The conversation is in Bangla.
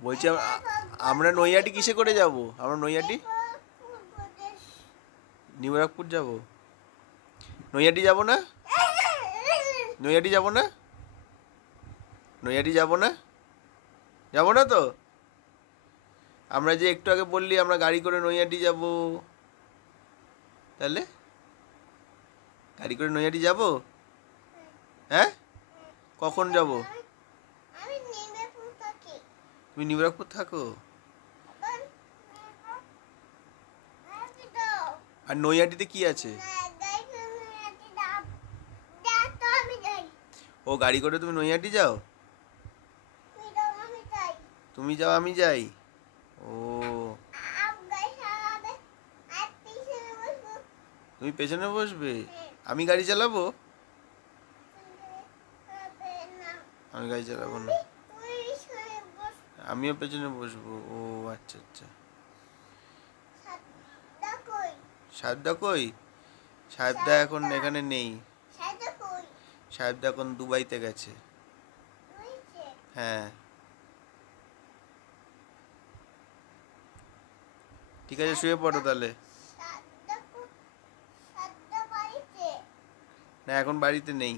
বলছি আমরা নৈহাটি কিসে করে যাব? আমরা নৈহাটি নিউ ব্যারাকপুর যাব। নৈহাটি যাব না? নৈহাটি যাব না? নৈহাটি যাব না? যাব না তো? আমরা যে একটু আগে বললি আমরা গাড়ি করে নৈহাটি যাব, তাহলে গাড়ি করে নৈহাটি যাব? হ্যাঁ, কখন যাব? আমি নিমেপুর থাকি। তুমি নিউ ব্যারাকপুর থাকো? আর নৈহাটিতে কি আছে? ও, গাড়ি করে তুমি নৈহাটি যাও? তুমি যাও আমি যাই? ও, তুমি পেছনে বসবে, আমি গাড়ি চালাবো? আমি গাড়ি চালাবো না, আমিও পেছনে বসবো। ও আচ্ছা আচ্ছা। সাহেবদা কই? সাহেবদা এখন এখানে নেই। সাহেবদা এখন দুবাইতে গেছে। হ্যাঁ, ঠিক আছে, শুয়ে পড়ো তাহলে। না, এখন বাড়িতে নেই।